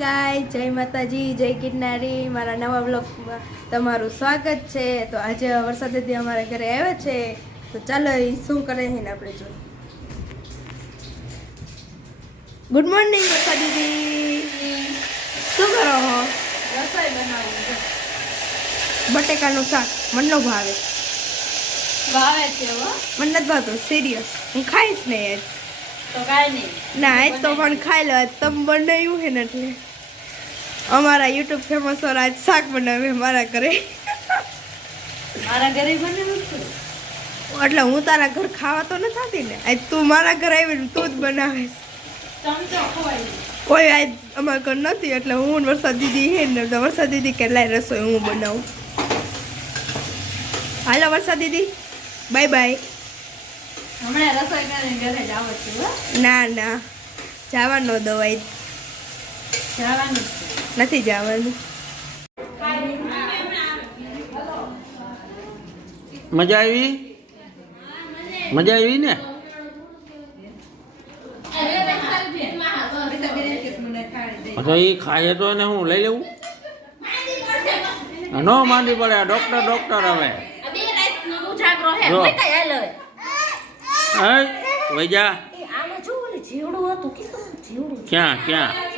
ગાય જય માતાજી જય કિડનારી મારા નવા બ્લોગમાં તમારું સ્વાગત છે. તો આજે વરસાદ દીદી અમારા ઘરે આવે છે. તો ચાલો એ શું કરે છે ને આપણે જોઈએ. Good morning Varsha didi. શું કરો હો? રસોઈ બનાવું બટેકાનું શાક. મનનો ભાવે. ભાવે છે હો. મને નથી ભાવતું સિરિયસ હું ખાઈશ ને યાર તો કાંઈ નહીં. ના એ તો પણ ખાઈ લો. તમ બનાવ્યું છે ને એટલે. અમારા યુટ્યુબ ફેમસ વાળા આજ શાક બનાવે મારા ઘરે. મારા ઘરે બનાવું એટલે હું તારા ઘર ખાવા તો નથી આવતી ને? આજ તું મારા ઘર આવીને તું જ બનાવે. કોઈ આજ અમારા ઘર નથી એટલે હું વરસાદ દીદી હે ને તો વરસાદ દીદી કે લાય રસોઈ હું બનાવું. હાલો વરસાદ દીદી બાય બાય. હમણાં રસોઈ કરીને ઘરે જ આવો છું ના ના જવાનો દવાઈ. જવાનું નથી જવાનું. મજા આવી? મજા આવી ને? તો એ ખાય તો એને હું લઈ લેવું? ન માંડી પડે આ ડોક્ટર ડોક્ટર હવે. જો. હે વૈજા? ક્યાં ક્યાં?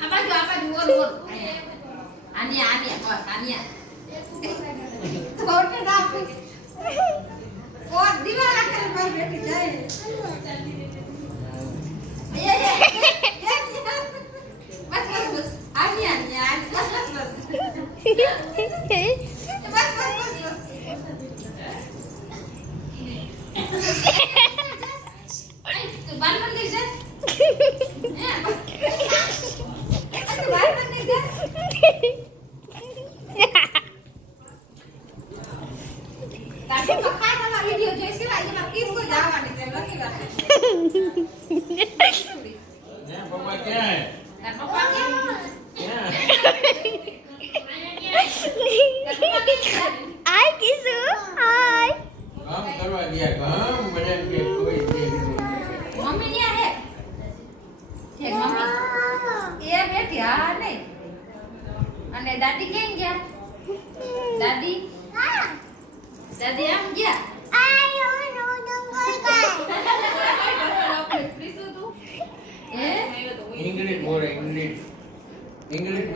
apa juga apa? Dua dua. Ania Ania kok Ania kau udah dapat kau di mana kalau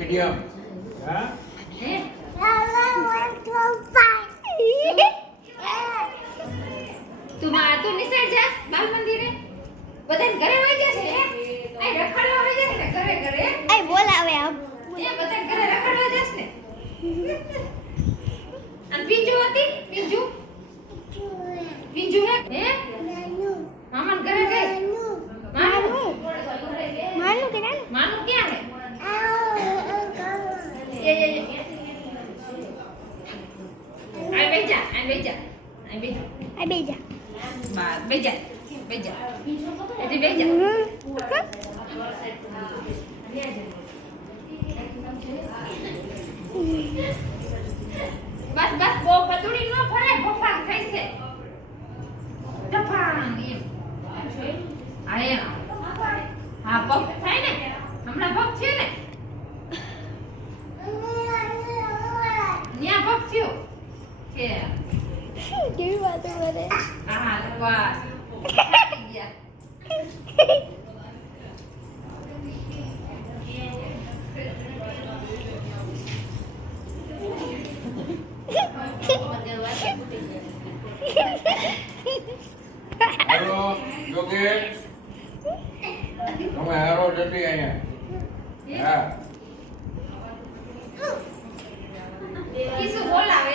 medium હે એ એ એ આય બેજા આય બેજા આય બેજા આ બેજા બાર બેજા બેજા એટલે બેજા બસ બસ બહુ પતુડી ન ફરાય ભફાંગ થઈ છે ભફાંગ એમ હા એમ હા પગ થાય ને હમણાં પગ છે ને ન્યા પગ થયો છે કેવી વાતો કરે હા વાહ થાકી ગયા હેલો જોગેશ તમે હારો જતી અહીંયા હા કિસુ બોલાવે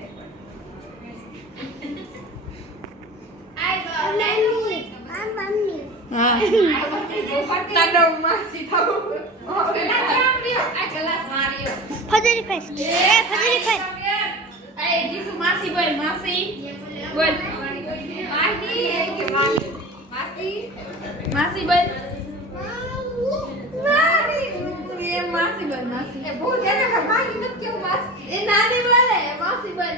ફજરી ફેસ એ ફજરી ફેસ માસી બોલ માસી. બોલ. માસી. એ કે માસી. માસી બોલ. એ માસી બન માસી. એ બહુ જાને માસી નથી કેવું માસી? એ નાની બોલે માસી બન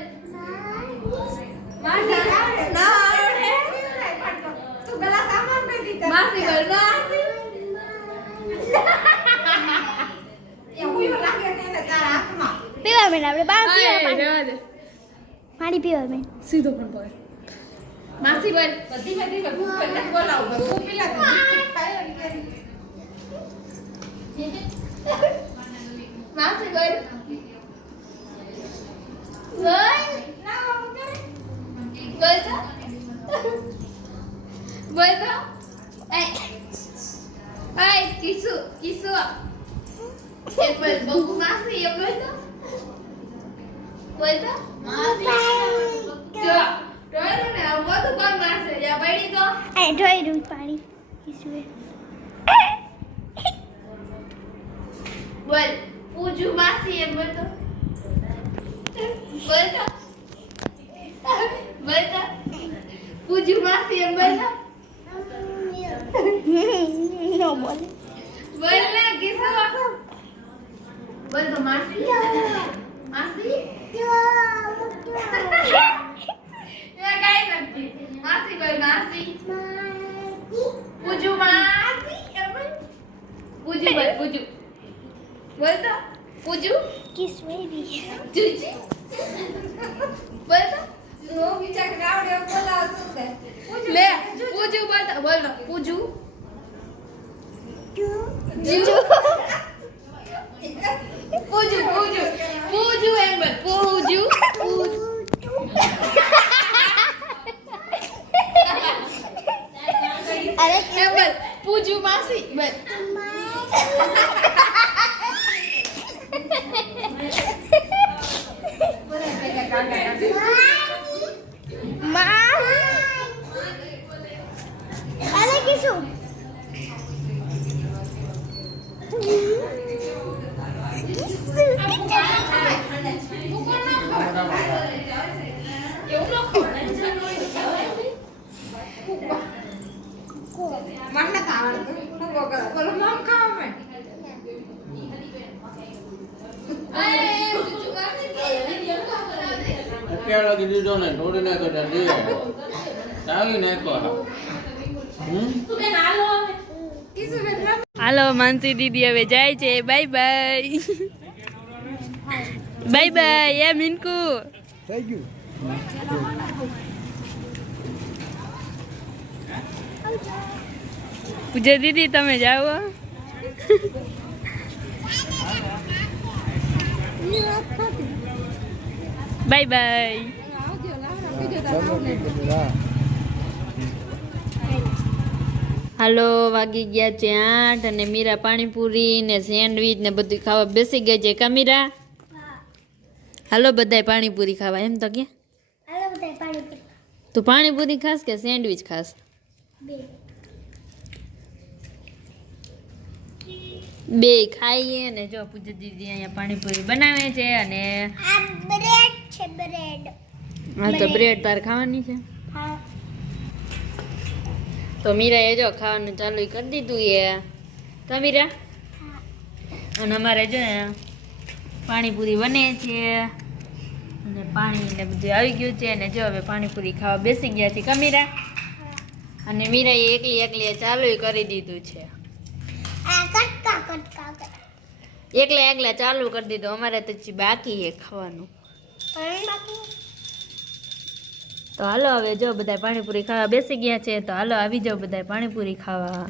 માસી આવડે ના આવડે તું ગલા સામાન પે દીધા માસી બન માસી એ હુયો લાગે ને એને તારા હાથમાં પીવા બેન આપણે બહાર પીવા પાણી. પાણી પીવા બેન. સીધો પણ બોલ માસી બોલ. બધી બધી ભૂખ પર બોલાવ. ભૂખ પેલા માસી બોલ. બોલ. તો. બોલ કિસુ કિસુ. એ બોલ. બહુ માસી એ બોલ તો. બોલ તો. જો જોયું ને બધું કોણ મારશે? યા પડી તો? એ ઢોઈ રહ્યું પાણી કિસુએ બોલ પૂજુ માસી એમ બોલ તો. બોલ તો. બોલ તો. પૂજુ માસી એમ બોલ તો. નો બોલ. બોલ ને કિસુ બોલ તો માસી. માસી? માસી બોલ માસી પૂજુ માસી એમ બોલ પૂજુ બોલ પૂજુ બોલ તો પૂજુ કિસુએ બી જુજી બોલ તો નો વિચાર કે આવડે એવું બોલાવતું છે લે પૂજુ બોલ તો બોલ તો પૂજુ જુ પૂજુ પૂજુ પૂજુ એમ બોલ પૂજુ પૂજુ અરે એમ બોલ પૂજુ માસી બોલમાં અરે કિસુ મને નથી આવડતું હું વગર બોલો મમ ખાવા માંડ અત્યારે ને તોડી નાખો ત્યાં દે ચાવી નાખો હાલો માનસી દીદી હવે જાય છે. Bye bye. Bye bye. એ મિનકુ. પૂજા દીદી તમે જાઓ. Bye bye. હાલો વાગી ગયા છે આઠ અને મીરા પાણીપુરી ને સેન્ડવીચ ને બધું ખાવા બેસી ગયા છે. કા મીરા? હાલો બધાય પાણીપુરી ખાવા. એમ તો કે? તું પાણીપુરી ખાસ કે સેન્ડવીચ ખાસ? બે. બે ખાઈએ ને જો પૂજા દીદી અહીંયા પાણીપુરી બનાવે છે અને બ્રેડ છે બ્રેડ હા તો બ્રેડ તાર ખાવાની છે. તો તો એ જો ખાવાનું ચાલુ કરી દીધું એ. તો મીરા? અને અમારે જો ને પાણીપુરી બને છે. અને પાણી ને બધું આવી ગયું છે અને જો હવે પાણીપુરી ખાવા બેસી ગયા છે. કમીરા અને મીરાએ એકલી એકલી ચાલુ કરી દીધું છે. એકલા એકલા ચાલુ કરી દીધું. અમારે તો બાકી છે ખાવાનું. તો હાલો હવે જો બધા પાણીપુરી ખાવા બેસી ગયા છે, તો હાલો આવી જાઓ બધા પાણીપુરી ખાવા.